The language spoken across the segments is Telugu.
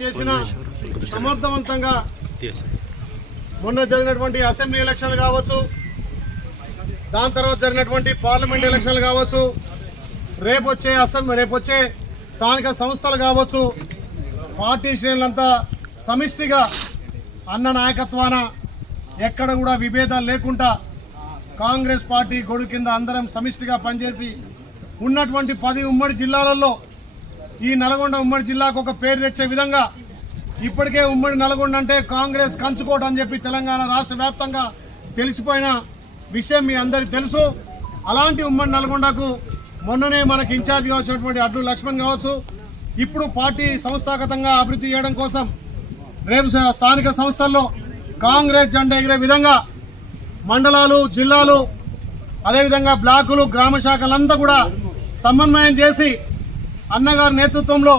చేసిన సమర్థవంతంగా మొన్న జరిగినటువంటి అసెంబ్లీ ఎలక్షన్లు కావచ్చు దాని తర్వాత జరిగినటువంటి పార్లమెంట్ ఎలక్షన్లు కావచ్చు రేపు వచ్చే అసెంబ్లీ రేపు వచ్చే స్థానిక సంస్థలు కావచ్చు పార్టీ శ్రేణులంతా సమిష్టిగా అన్న నాయకత్వాన ఎక్కడ కూడా విభేదాలు లేకుండా కాంగ్రెస్ పార్టీ గొడుగు కింద అందరం సమిష్టిగా పనిచేసి ఉన్నటువంటి పది ఉమ్మడి జిల్లాలలో ఈ నల్గొండ ఉమ్మడి జిల్లాకు ఒక పేరు తెచ్చే విధంగా ఇప్పటికే ఉమ్మడి నల్గొండ అంటే కాంగ్రెస్ కంచుకోట అని చెప్పి తెలంగాణ రాష్ట్ర వ్యాప్తంగా తెలిసిపోయిన విషయం మీ అందరికీ తెలుసు. అలాంటి ఉమ్మడి నల్గొండకు మొన్ననే మనకి ఇన్ఛార్జిగా వచ్చినటువంటి అడ్డు లక్ష్మణ్ కావచ్చు. ఇప్పుడు పార్టీ సంస్థాగతంగా అభివృద్ధి చేయడం కోసం రేపు స్థానిక సంస్థల్లో కాంగ్రెస్ జెండా ఎగిరే విధంగా మండలాలు జిల్లాలు అదేవిధంగా బ్లాకులు గ్రామ శాఖలంతా కూడా సమన్వయం చేసి అన్నగారి నేతృత్వంలో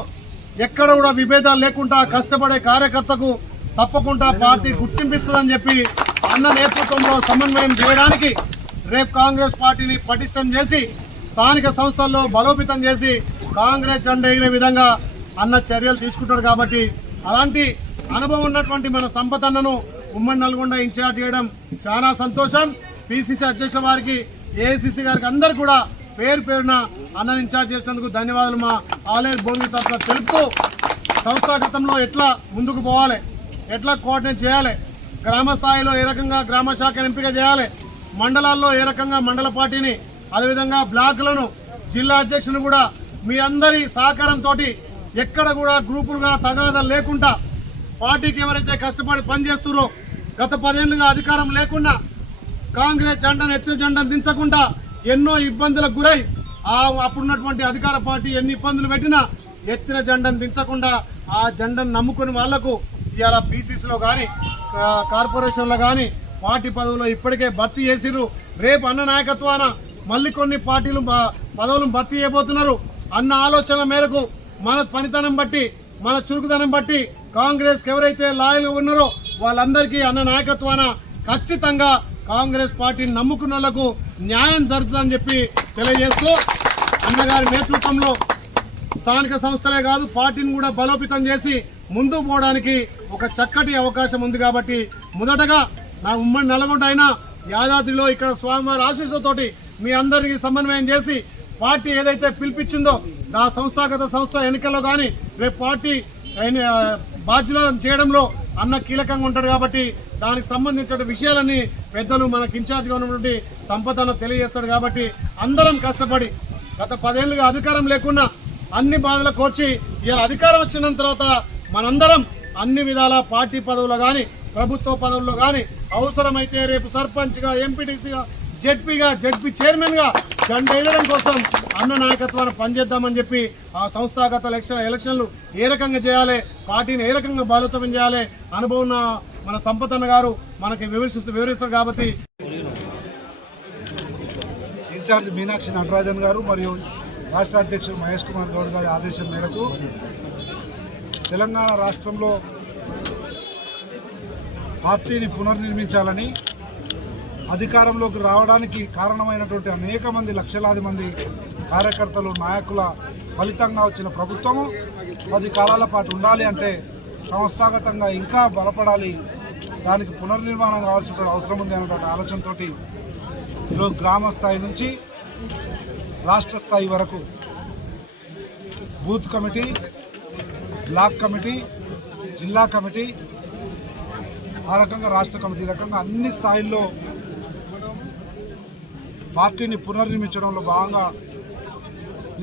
ఎక్కడ కూడా విభేదాలు లేకుండా కష్టపడే కార్యకర్తకు తప్పకుండా పార్టీ గుర్తింపిస్తుందని చెప్పి అన్న నేతృత్వంలో సమన్వయం చేయడానికి రేపు కాంగ్రెస్ పార్టీని పటిష్టం చేసి స్థానిక సంస్థల్లో బలోపేతం చేసి కాంగ్రెస్ జెండా ఎగిరే విధంగా అన్న చర్యలు తీసుకుంటాడు కాబట్టి అలాంటి అనుభవం ఉన్నటువంటి మన సంపత్ అన్నను ఉమ్మడి నల్గొండ ఇన్ఛార్జ్ చేయడం చాలా సంతోషం. పిసిసి అధ్యక్షుల వారికి ఏఐసిసి గారికి అందరు కూడా పేరు పేరున అన్న ఇన్ఛార్జ్ చేసినందుకు ధన్యవాదాలు మా ఆలయ భూమి తరఫున తెలుపుతూ సంస్థాగతంలో ఎట్లా ముందుకు పోవాలి ఎట్లా కోఆర్డినేట్ చేయాలి గ్రామ స్థాయిలో ఏ రకంగా గ్రామ శాఖను ఎంపిక చేయాలి మండలాల్లో ఏ రకంగా మండల పార్టీని అదేవిధంగా బ్లాకులను జిల్లా అధ్యక్షుని కూడా మీ అందరి సహకారంతో ఎక్కడ కూడా గ్రూపులుగా తగాదలు లేకుండా పార్టీకి ఎవరైతే కష్టపడి పనిచేస్తున్నారో గత పదేళ్ళుగా అధికారం లేకుండా కాంగ్రెస్ జెండాను ఎత్తే జెండాను దించకుండా ఎన్నో ఇబ్బందులకు గురై ఆ అప్పుడున్నటువంటి అధికార పార్టీ ఎన్ని ఇబ్బందులు పెట్టినా ఎత్తిన జెండను దించకుండా ఆ జెండను నమ్ముకుని వాళ్ళకు ఇవాళ పీసీసీలో కానీ కార్పొరేషన్లో కానీ పార్టీ పదవులు ఇప్పటికే భర్తీ చేసిర్రు. రేపు అన్న నాయకత్వాన మళ్ళీ కొన్ని పార్టీలు పదవులు పదవులను భర్తీ చేయబోతున్నారు. అన్న ఆలోచనల మేరకు మన పనితనం బట్టి మన చురుకుదనం బట్టి కాంగ్రెస్కి ఎవరైతే లాయలు ఉన్నారో వాళ్ళందరికీ అన్న నాయకత్వాన ఖచ్చితంగా కాంగ్రెస్ పార్టీని నమ్ముకున్న వాళ్ళకు న్యాయం జరుగుతుందని చెప్పి తెలియజేస్తూ అన్నగారి నేతృత్వంలో స్థానిక సంస్థలే కాదు పార్టీని కూడా బలోపేతం చేసి ముందుకు పోవడానికి ఒక చక్కటి అవకాశం ఉంది కాబట్టి మొదటగా నా ఉమ్మడి నల్గొండ అయినా యాదాద్రిలో ఇక్కడ స్వామివారి ఆశీస్సులతోటి మీ అందరికీ సమన్వయం చేసి పార్టీ ఏదైతే పిలిపించిందో ఆ సంస్థాగత సంస్థ ఎన్నికల్లో కానీ రేపు పార్టీ ఎన్ని- బాధ్యులను చేయడంలో అన్న కీలకంగా ఉంటాడు కాబట్టి దానికి సంబంధించిన విషయాలన్నీ పెద్దలు మనకి ఇన్ఛార్జ్గా ఉన్నటువంటి సంపదను తెలియజేస్తాడు కాబట్టి అందరం కష్టపడి గత పదేళ్ళుగా అధికారం లేకున్నా అన్ని బాధలకు వచ్చి ఇలా అధికారం వచ్చిన తర్వాత మనందరం అన్ని విధాల పార్టీ పదవులు కానీ ప్రభుత్వ పదవుల్లో కానీ అవసరమైతే రేపు సర్పంచ్గా ఎంపీటీసీగా జెడ్పీగా జెడ్పీ చైర్మన్గా జెండా కోసం అన్న నాయకత్వాన్ని పనిచేద్దామని చెప్పి ఆ సంస్థాగత ఎలక్షన్ ఎలక్షన్లు ఏ రకంగా చేయాలి పార్టీని ఏ రకంగా బలోపేతం చేయాలి అనుభవం ఉన్న మన సంపతన్న గారు మనకి వివరిస్తూ వివరిస్తారు కాబట్టి. ఇన్ఛార్జ్ మీనాక్షి నటరాజన్ గారు మరియు రాష్ట్ర అధ్యక్షుడు మహేష్ కుమార్ గౌడ్ గారి ఆదేశం మేరకు తెలంగాణ రాష్ట్రంలో పార్టీని పునర్నిర్మించాలని అధికారంలోకి రావడానికి కారణమైనటువంటి అనేక మంది లక్షలాది మంది కార్యకర్తలు నాయకుల ఫలితంగా వచ్చిన ప్రభుత్వము పది కాలాల పాటు ఉండాలి అంటే సంస్థాగతంగా ఇంకా బలపడాలి. దానికి పునర్నిర్మాణం కావాల్సిన అవసరం ఉంది అన్నటువంటి ఆలోచనతోటి ఈరోజు గ్రామ స్థాయి నుంచి రాష్ట్ర స్థాయి వరకు బూత్ కమిటీ బ్లాక్ కమిటీ జిల్లా కమిటీ ఆ రకంగా రాష్ట్ర కమిటీ రకంగా అన్ని స్థాయిల్లో పార్టీని పునర్నిర్మించడంలో భాగంగా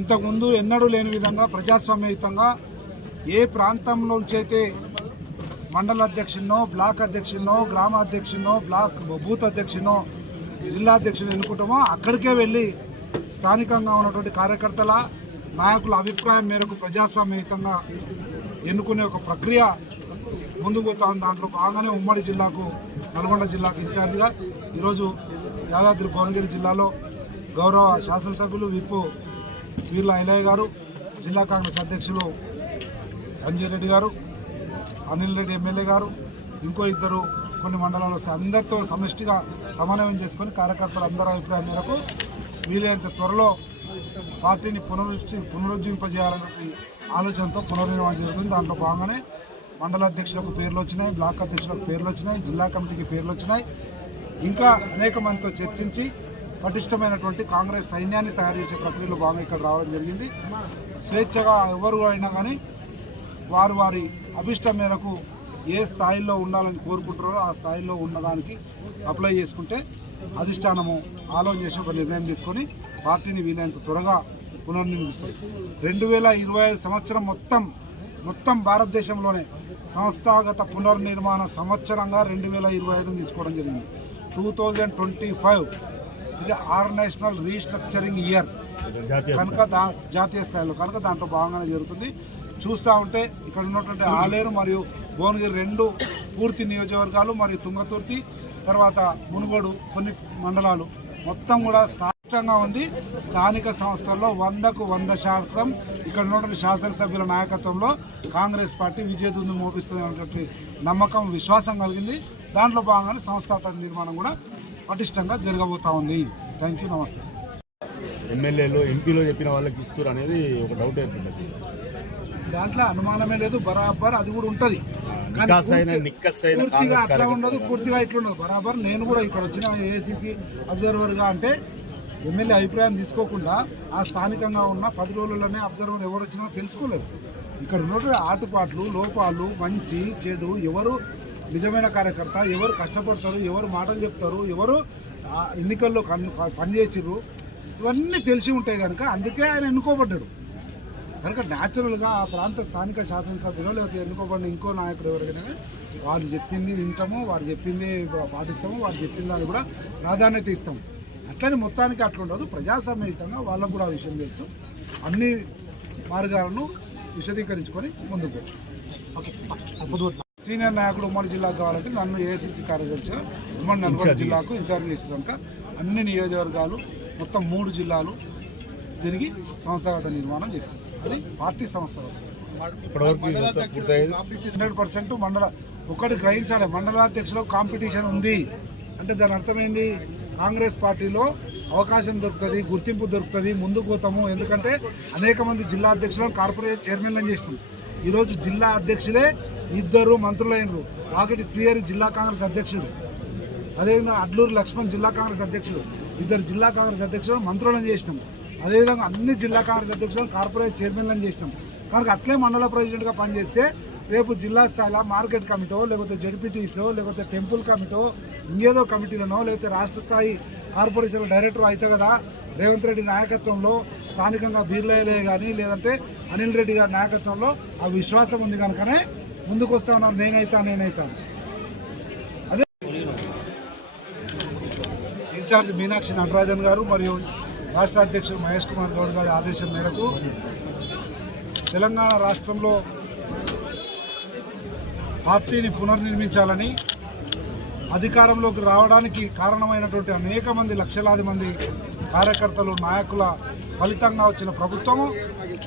ఇంతకుముందు ఎన్నడూ లేని విధంగా ప్రజాస్వామ్యయుతంగా ఏ ప్రాంతంలో చేతే మండల అధ్యక్షునో బ్లాక్ అధ్యక్షునో గ్రామ అధ్యక్షునో బ్లాక్ బూత్ అధ్యక్షునో జిల్లా అధ్యక్షుని ఎన్నుకుంటామో అక్కడికే వెళ్ళి స్థానికంగా ఉన్నటువంటి కార్యకర్తల నాయకుల అభిప్రాయం మేరకు ప్రజాస్వామ్యయుతంగా ఎన్నుకునే ఒక ప్రక్రియ ముందుకు పోతా ఉంది. దాంట్లో కాగానే ఉమ్మడి జిల్లాకు నల్గొండ జిల్లాకు ఇన్ఛార్జిగా ఈరోజు యాదాద్రి భువనగిరి జిల్లాలో గౌరవ శాసనసభ్యులు విప్పు వీర్ల ఐలయ్య గారు జిల్లా కాంగ్రెస్ అధ్యక్షులు సంజయ్ రెడ్డి గారు అనిల్ రెడ్డి ఎమ్మెల్యే గారు ఇంకో ఇద్దరు కొన్ని మండలాల్లో అందరితో సమిష్టిగా సమన్వయం చేసుకొని కార్యకర్తలు అందరూ అభిప్రాయం మేరకు వీలైనంత త్వరలో పార్టీని పునరుజ్జి పునరుజ్జింపజేయాలన్నది ఆలోచనతో పునర్నిర్మాణం జరుగుతుంది. దాంట్లో భాగంగానే మండల అధ్యక్షులకు పేర్లు వచ్చినాయి బ్లాక్ అధ్యక్షులకు పేర్లు వచ్చినాయి జిల్లా కమిటీకి పేర్లు వచ్చినాయి. ఇంకా అనేక మందితో చర్చించి పటిష్టమైనటువంటి కాంగ్రెస్ సైన్యాన్ని తయారు చేసే ప్రక్రియలో భాగంగా ఇక్కడ రావడం జరిగింది. స్వేచ్ఛగా ఎవరు అయినా కానీ వారు వారి అభిష్టం మేరకు ఏ స్థాయిలో ఉండాలని కోరుకుంటారో ఆ స్థాయిలో ఉన్నదానికి అప్లై చేసుకుంటే అధిష్టానము ఆలోచన చేసి ఒక నిర్ణయం తీసుకొని పార్టీని వీలైనంత త్వరగా పునర్నిర్మిస్తాయి రెండు వేల ఇరవై ఐదు సంవత్సరం మొత్తం మొత్తం భారతదేశంలోనే సంస్థాగత పునర్నిర్మాణ సంవత్సరంగా రెండు వేల ఇరవై ఐదు తీసుకోవడం జరిగింది. Two thousand twenty five are national restructuring year కనుక దా జాతీయ స్థాయిలో కనుక దాంట్లో భాగంగానే జరుగుతుంది. చూస్తూ ఉంటే ఇక్కడ ఉన్నటువంటి ఆలేరు మరియు భువనగిరి రెండు పూర్తి నియోజకవర్గాలు మరియు తుంగతుర్తి తర్వాత మునుగోడు కొన్ని మండలాలు. మొత్తం కూడా స్పష్టంగా ఉంది. స్థానిక సంస్థల్లో వందకు వంద శాతం ఇక్కడ ఉన్నటువంటి శాసనసభ్యుల నాయకత్వంలో కాంగ్రెస్ పార్టీ విజయదుందు మోపిస్తుంది అనేటువంటి నమ్మకం విశ్వాసం కలిగింది. దాంట్లో భాగంగానే సంస్థాగత నిర్మాణం కూడా పటిష్టంగా జరగబోతా ఉంది. థ్యాంక్ యూ నమస్తే. ఎమ్మెల్యేలు ఎంపీలో చెప్పిన వాళ్ళకి ఇస్తారు అనేది ఒక డౌట్ ఏర్పడ్డది దాంట్లో అనుమానమే లేదు బరాబర్ అది కూడా ఉంటది. పూర్తిగా అట్లా ఉండదు పూర్తిగా ఇట్లా ఉండదు. బరాబర్ నేను కూడా ఇక్కడ వచ్చిన ఏసీసీ అబ్జర్వర్గా అంటే ఎమ్మెల్యే అభిప్రాయం తీసుకోకుండా ఆ స్థానికంగా ఉన్న పది రోజుల్లోనే అబ్జర్వర్ ఎవరు వచ్చినా తెలుసుకోలేదు. ఇక్కడ ఉన్నటువంటి ఆటుపాట్లు లోపాలు మంచి చెడు ఎవరు నిజమైన కార్యకర్త ఎవరు కష్టపడతారు ఎవరు మాటలు చెప్తారు ఎవరు ఎన్నికల్లో కన్- పనిచేసిర్రు ఇవన్నీ తెలిసి ఉంటాయి కనుక అందుకే ఆయన ఎన్నుకోబడ్డాడు. కనుక న్యాచురల్గా ఆ ప్రాంత స్థానిక శాసనసభ్యులు లేకపోతే ఎన్నుకోబడిన ఇంకో నాయకుడు ఎవరికైనా వారు వాళ్ళు చెప్పింది వింటాము వారు చెప్పింది పాటిస్తాము వారు చెప్పిన దాన్ని కూడా ప్రాధాన్యత ఇస్తాము. అట్లనే మొత్తానికి అట్లా ఉండదు. ప్రజాసమేతంగా వాళ్ళకు కూడా ఆ విషయం తెలుసు. అన్ని మార్గాలను విశదీకరించుకొని ముందుకు ఓకే. సీనియర్ నాయకుడు ఉమ్మడి జిల్లాకు కావాలంటే నన్ను ఏసీసీ కార్యదర్శిగా ఉమ్మడి నల్గొండ జిల్లాకు ఇన్ఛార్జ్ చేసినాక అన్ని నియోజకవర్గాలు మొత్తం మూడు జిల్లాలు తిరిగి సంస్థాగత నిర్మాణం చేస్తాం అది పార్టీ సంస్థాగత. హండ్రెడ్ పర్సెంట్ మండల ఒకటి గ్రహించాలి. మండలాధ్యక్షులో కాంపిటీషన్ ఉంది. అంటే దాని అర్థమైంది? కాంగ్రెస్ పార్టీలో అవకాశం దొరుకుతుంది గుర్తింపు దొరుకుతుంది ముందుకు పోతాము. ఎందుకంటే అనేక మంది జిల్లా అధ్యక్షులను కార్పొరేట్ చైర్మన్లను చేసినాం. ఈరోజు జిల్లా అధ్యక్షులే ఇద్దరు మంత్రులైనరు. వాకిటి శ్రీహరి జిల్లా కాంగ్రెస్ అధ్యక్షుడు. అదేవిధంగా అడ్లూరు లక్ష్మణ్ జిల్లా కాంగ్రెస్ అధ్యక్షుడు. ఇద్దరు జిల్లా కాంగ్రెస్ అధ్యక్షులు మంత్రులను చేసినాం. అదేవిధంగా అన్ని జిల్లా కాంగ్రెస్ అధ్యక్షులను కార్పొరేట్ చైర్మన్లను చేసినాం. కనుక అట్లే మండల ప్రెసిడెంట్గా పనిచేస్తే రేపు జిల్లా స్థాయిలో మార్కెట్ కమిటో లేకపోతే జడ్పీటీసో లేకపోతే టెంపుల్ కమిటో ఇంకేదో కమిటీలనో లేకపోతే రాష్ట్ర స్థాయి కార్పొరేషన్ డైరెక్టర్ అయితే కదా రేవంత్ రెడ్డి నాయకత్వంలో స్థానికంగా బీర్లయ్యలే కానీ లేదంటే అనిల్ రెడ్డి గారి నాయకత్వంలో ఆ విశ్వాసం ఉంది కనుకనే ముందుకు వస్తా ఉన్నారు నేనైతా. నేనైతాను ఇన్ఛార్జ్ మీనాక్షి నటరాజన్ గారు మరియు రాష్ట్ర అధ్యక్షుడు మహేష్ కుమార్ గౌడ్ గారి ఆదేశం మేరకు తెలంగాణ రాష్ట్రంలో పార్టీని పునర్నిర్మించాలని అధికారంలోకి రావడానికి కారణమైనటువంటి అనేక మంది లక్షలాది మంది కార్యకర్తలు నాయకుల ఫలితంగా వచ్చిన ప్రభుత్వము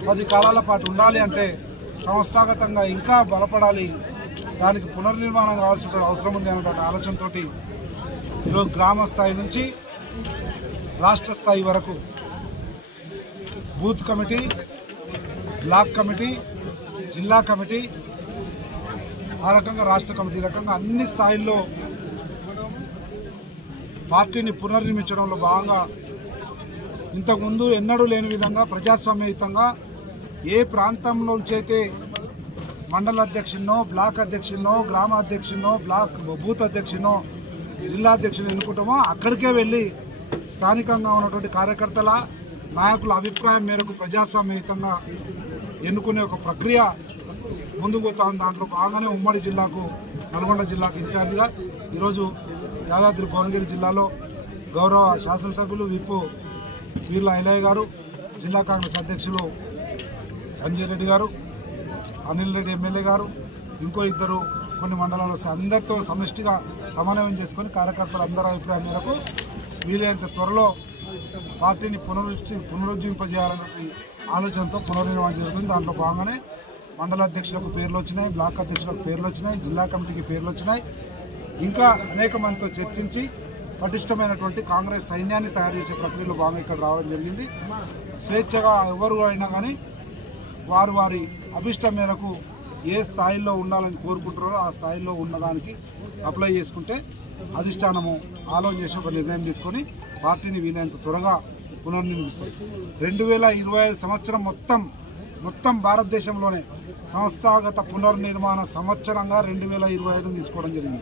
పది కాలాల పాటు ఉండాలి అంటే సంస్థాగతంగా ఇంకా బలపడాలి. దానికి పునర్నిర్మాణం కావాల్సిన అవసరం ఉంది అనేటువంటి ఆలోచనతో ఈరోజు గ్రామ స్థాయి నుంచి రాష్ట్ర స్థాయి వరకు బూత్ కమిటీ బ్లాక్ కమిటీ జిల్లా కమిటీ ఆ రకంగా రాష్ట్ర కమిటీ రకంగా అన్ని స్థాయిల్లో పార్టీని పునర్నిర్మించడంలో భాగంగా ఇంతకుముందు ఎన్నడూ లేని విధంగా ప్రజాస్వామ్యయుతంగా ఏ ప్రాంతంలో చేతే మండల అధ్యక్షునో బ్లాక్ అధ్యక్షునో గ్రామ అధ్యక్షునో బ్లాక్ బూత్ అధ్యక్షునో జిల్లా అధ్యక్షుని ఎన్నుకుంటామో అక్కడికే వెళ్ళి స్థానికంగా ఉన్నటువంటి కార్యకర్తల నాయకుల అభిప్రాయం మేరకు ప్రజాస్వామ్యయుతంగా ఎన్నుకునే ఒక ప్రక్రియ ముందుకు పోతా ఉంది. దాంట్లో భాగంగానే ఉమ్మడి జిల్లాకు నల్గొండ జిల్లాకు ఇన్ఛార్జిగా ఈరోజు యాదాద్రి భువనగిరి జిల్లాలో గౌరవ శాసనసభ్యులు విప్పు వీర్ల ఎలయ్య గారు జిల్లా కాంగ్రెస్ అధ్యక్షులు సంజయ్ రెడ్డి గారు అనిల్ రెడ్డి ఎమ్మెల్యే గారు ఇంకో ఇద్దరు కొన్ని మండలాల్లో అందరితో సమిష్టిగా సమన్వయం చేసుకొని కార్యకర్తలు అందరి అభిప్రాయం మేరకు వీలైనంత త్వరలో పార్టీని పునరుజ్జీ పునరుజ్జీవింపజేయాలనే ఆలోచనతో పునర్నిర్మాణం జరుగుతుంది. దాంట్లో భాగంగానే మండల అధ్యక్షులకు పేర్లు వచ్చినాయి బ్లాక్ అధ్యక్షులకు పేర్లు వచ్చినాయి జిల్లా కమిటీకి పేర్లు వచ్చినాయి. ఇంకా అనేక మందితో చర్చించి పటిష్టమైనటువంటి కాంగ్రెస్ సైన్యాన్ని తయారు చేసే ప్రక్రియలో భాగంగా ఇక్కడ రావడం జరిగింది. స్వేచ్ఛగా ఎవరు అయినా కానీ వారు వారి అభిష్టం మేరకు ఏ స్థాయిలో ఉండాలని కోరుకుంటారో ఆ స్థాయిలో ఉన్నదానికి అప్లై చేసుకుంటే అధిష్టానము ఆలోచన చేసి ఒక నిర్ణయం తీసుకొని పార్టీని వీలైనంత త్వరగా పునర్నిర్మిస్తుంది రెండు వేల ఇరవై ఐదు సంవత్సరం మొత్తం మొత్తం భారతదేశంలోనే సంస్థాగత పునర్నిర్మాణ సంవత్సరంగా రెండు వేల ఇరవై ఐదు తీసుకోవడం జరిగింది.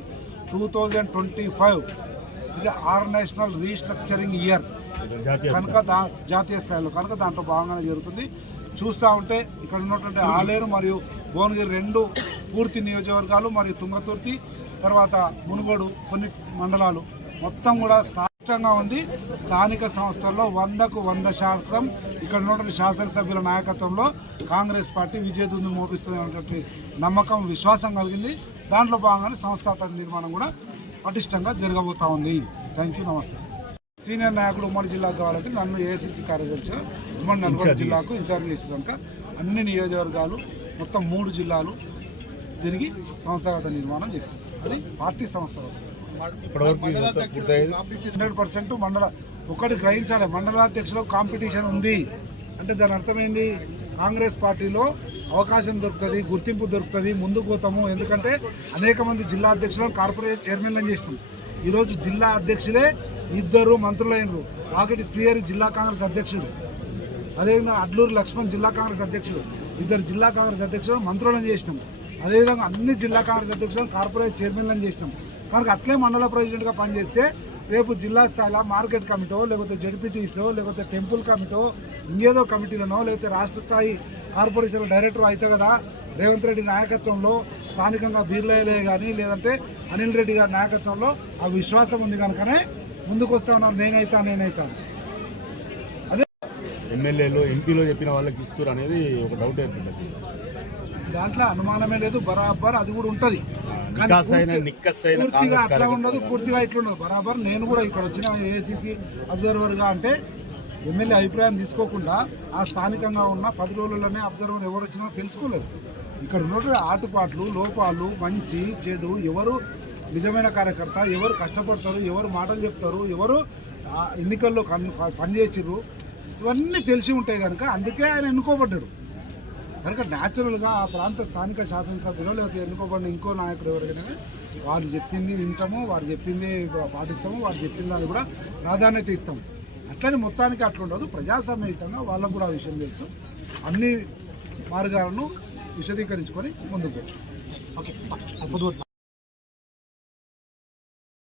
Two thousand twenty five is are national restructuring year కనుక దా జాతీయ స్థాయిలో కనుక దాంట్లో భాగంగానే జరుగుతుంది. చూస్తూ ఉంటే ఇక్కడ ఉన్నటువంటి ఆలేరు మరియు భువనగిరి రెండు పూర్తి నియోజకవర్గాలు మరియు తుంగతుర్తి తర్వాత మునుగోడు కొన్ని మండలాలు. మొత్తం కూడా స్పష్టంగా ఉంది. స్థానిక సంస్థల్లో వందకు వంద శాతం ఇక్కడ ఉన్నటువంటి శాసనసభ్యుల నాయకత్వంలో కాంగ్రెస్ పార్టీ విజయదుందు మోపిస్తున్నటువంటి నమ్మకం విశ్వాసం కలిగింది. దాంట్లో భాగంగానే సంస్థాత్మక నిర్మాణం కూడా పటిష్టంగా జరగబోతా ఉంది. థ్యాంక్ యూ నమస్తే. సీనియర్ నాయకుడు ఉమ్మడి జిల్లాకు కావాలంటే నన్ను ఏసీసీ కార్యదర్శిగా ఉమ్మడి నల్గొండ జిల్లాకు ఇన్ఛార్జ్ చేసినాక అన్ని నియోజకవర్గాలు మొత్తం మూడు జిల్లాలు తిరిగి సంస్థాగత నిర్మాణం చేస్తాం అది పార్టీ సంస్థగత. హండ్రెడ్ పర్సెంట్ మండల ఒకటి గ్రహించాలి. మండలాధ్యక్షులు కాంపిటీషన్ ఉంది. అంటే దాని అర్థమైంది? కాంగ్రెస్ పార్టీలో అవకాశం దొరుకుతుంది గుర్తింపు దొరుకుతుంది ముందుకు పోతాము. ఎందుకంటే అనేక మంది జిల్లా అధ్యక్షులను కార్పొరేట్ చైర్మన్లను చేసినాం. ఈరోజు జిల్లా అధ్యక్షులే ఇద్దరు మంత్రులైనరు. వాకిటి శ్రీహరి జిల్లా కాంగ్రెస్ అధ్యక్షుడు. అదేవిధంగా అడ్లూరు లక్ష్మణ్ జిల్లా కాంగ్రెస్ అధ్యక్షుడు ఇద్దరు జిల్లా కాంగ్రెస్ అధ్యక్షులు మంత్రులను చేసినాం. అదేవిధంగా అన్ని జిల్లా కాంగ్రెస్ అధ్యక్షులను కార్పొరేట్ చైర్మన్లను చేసినాం. కనుక అట్లే మండల ప్రెసిడెంట్గా పనిచేస్తే రేపు జిల్లా స్థాయిలో మార్కెట్ కమిటో లేకపోతే జడ్పీటీసో లేకపోతే టెంపుల్ కమిటో ఇంకేదో కమిటీలనో లేకపోతే రాష్ట్ర స్థాయి కార్పొరేషన్ డైరెక్టర్ అయితే కదా రేవంత్ రెడ్డి నాయకత్వంలో స్థానికంగా బీర్లయ్యలే కానీ లేదంటే అనిల్ రెడ్డి గారి నాయకత్వంలో ఆ విశ్వాసం ఉంది కనుకనే ముందుకు వస్తా ఉన్నారు. నేనైతా నేనైతాను ఎమ్మెల్యేలో ఎంపీలో చెప్పిన వాళ్ళకి ఇస్తారు అనేది ఒక డౌట్ ఏర్పడ్డది దాంట్లో అనుమానమే లేదు బరాబర్ అది కూడా ఉంటది. పూర్తిగా అట్లా. ఉండదు పూర్తిగా ఇట్లా ఉండదు బరాబర్ నేను కూడా ఇక్కడ వచ్చిన ఏసీసీ అబ్జర్వర్గా అంటే ఎమ్మెల్యే అభిప్రాయం తీసుకోకుండా ఆ స్థానికంగా ఉన్న పది రోజుల్లోనే అబ్జర్వర్ ఎవరు వచ్చినా తెలుసుకోలేదు. ఇక్కడ ఉన్నటువంటి ఆటుపాట్లు లోపాలు మంచి చెడు ఎవరు నిజమైన కార్యకర్త ఎవరు కష్టపడతారు ఎవరు మాటలు చెప్తారు ఎవరు ఎన్నికల్లో కన్- పనిచేసిర్రు ఇవన్నీ తెలిసి ఉంటాయి కనుక అందుకే ఆయన ఎన్నుకోబడ్డాడు. కనుక న్యాచురల్గా ఆ ప్రాంత స్థానిక శాసనసభ్యులు లేకపోతే ఎన్నుకోబడిన ఇంకో నాయకుడు ఎవరైనా వారు చెప్పింది వింటాము వారు చెప్పింది పాటిస్తాము వారు చెప్పిన దాన్ని కూడా ప్రాధాన్యత ఇస్తాము. అట్లనే మొత్తానికి అట్లా ఉండదు. ప్రజాసమేతంగా వాళ్ళకు కూడా ఆ విషయం తెలుసు. అన్ని మార్గాలను విశదీకరించుకొని ముందుకు ఓకే.